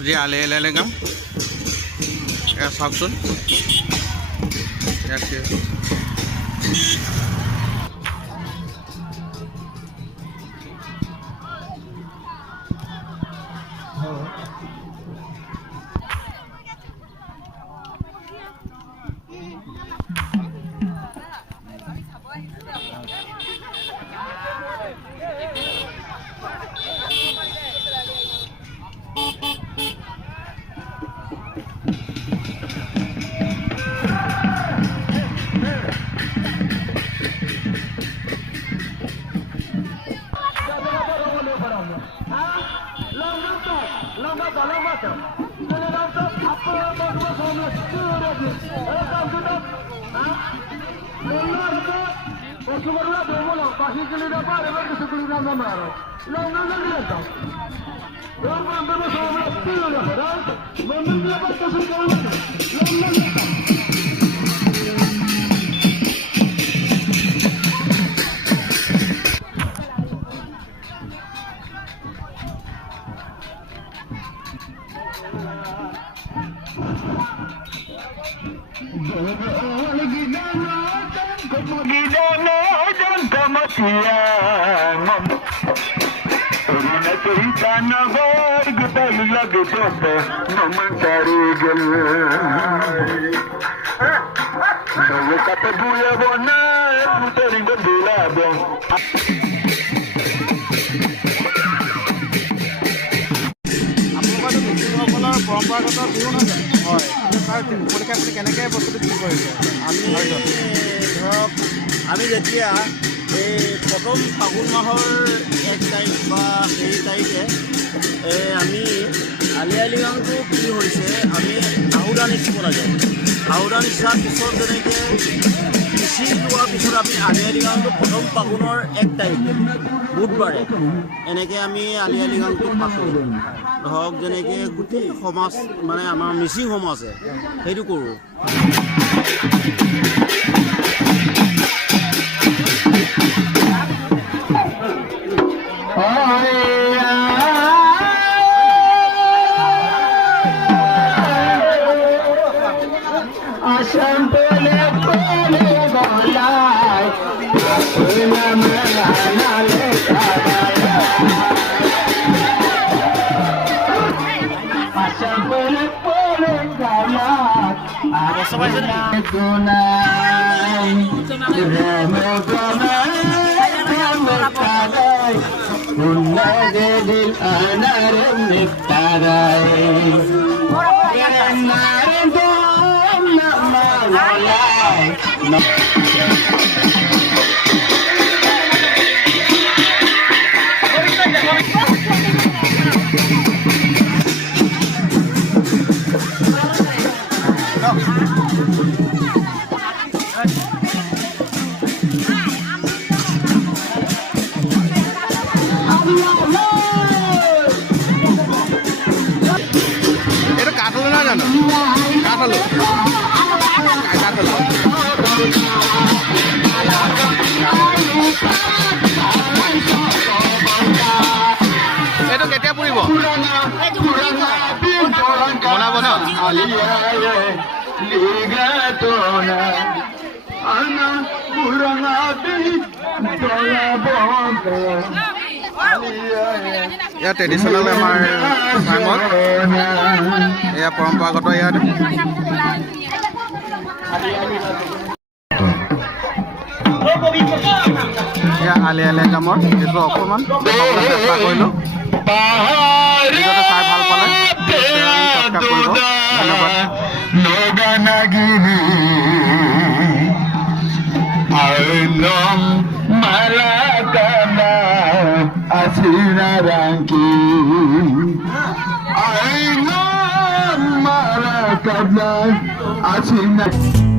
আজি আলি এলেগাম এয়া চাওকচোন ইয়াত পৰম্পৰাগত বিহু নহয় হয় তাৰ তোমালোকে আপুনি কেনেকৈ বস্তুটো কি কৰিছে আমি ধৰক আমি যেতিয়া এই প্ৰথম ফাগুন মাহৰ 1 তাৰিখ বা 3 তাৰিখে আমি আলি আই লৃগাংটো কি হৈছে আমি আহুদানি দিব লাগে আহুদানি চোৱাৰ পিছত যেনেকৈ পিচি লোৱাৰ পিছত আমি আলি আই লৃগাংটো প্ৰথম ফাগুনৰ 1 তাৰিখে বুধবাৰে এনেকৈ আমি আলি আই লৃগাংটো পাতোঁ ধৰক যেনেকৈ গোটেই সমাজ মানে আমাৰ মিচিং সমাজে সেইটো কৰোঁ এইটো কেতিয়া পৰিব বনাব ন ইয়াত ট্ৰেডিশ্যনেল আমাৰ টাইমত এয়া পৰম্পৰাগত ইয়াত এয়া আলি আই লৃগাঙৰ এইটো অকণমান চেষ্টা কৰিলোঁ ভিডিঅ'টো চাই ভাল পালে ছাবস্ক্ৰাইব কৰিব ধন্যবাদ Asina ranki, I know Marakabla, Asina.